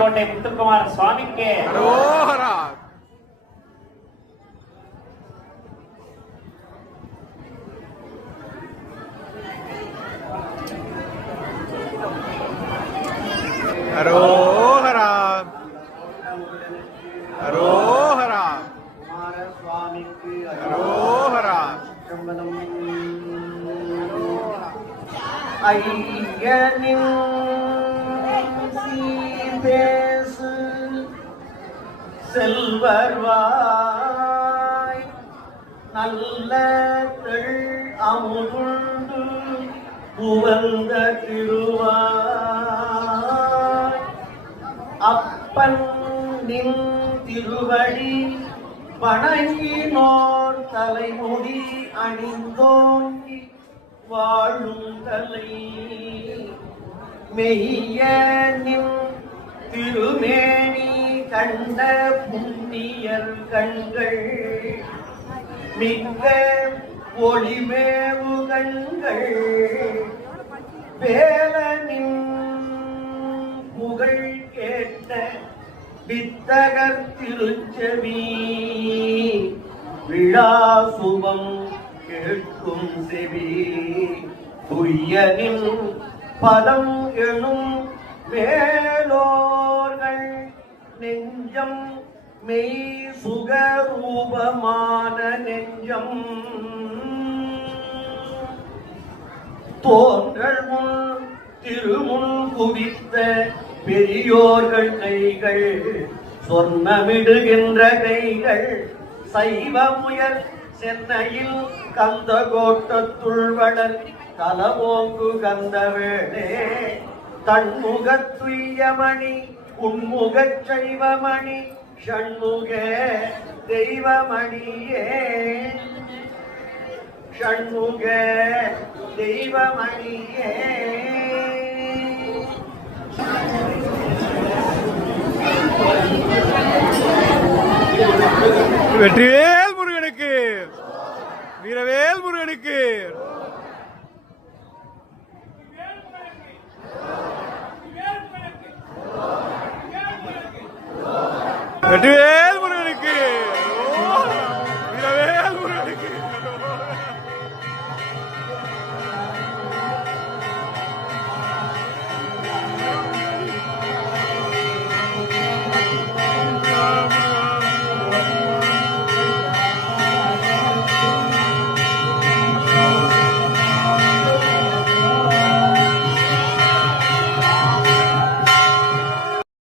கோட்டை முத்துக்குமார சுவாமிக்கு. அரோகரம் ஐயனின் சீர்பேசு செல்வர்வாய் நல்ல தெள் அமுதுண்டு புவந்த திருவாய். அப்பன் நின் திருவடி வணங்கினோர் தலைமுடி அணிந்தோங்கி வாழும் தலை மெய்ய நின் திருமேனி கண்ட புண்ணியர் கண்கள் மிக்க ஒளிமேவு கண்கள் வேலனின் புகழ் கேட்ட வித்தகர் திருச்செவி விழாசுபம் கேட்கும் செவி துய்யனின் பதம் எனும் மேலோ நெஞ்சம் மெய் சுகரூபமான நெஞ்சம். தோன்றல் முன் திருமுன் குவித்த பெரியோர்கள் கைகள் சொன்னமிடுகின்ற கைகள். சைவ முயல் சென்னையில் கந்த கோட்டத்துள் வளர் தலமோங்கு கந்த வேளே தன்முகத்துய்யமணி உன்முகச் சைவமணி ஷண்முக தெய்வமணியே. ஷண்முக தெய்வமணியே. வெற்றிவேல் முருகனுக்கு வீரவேல் முருகனுக்கு. வெற்றிவேல்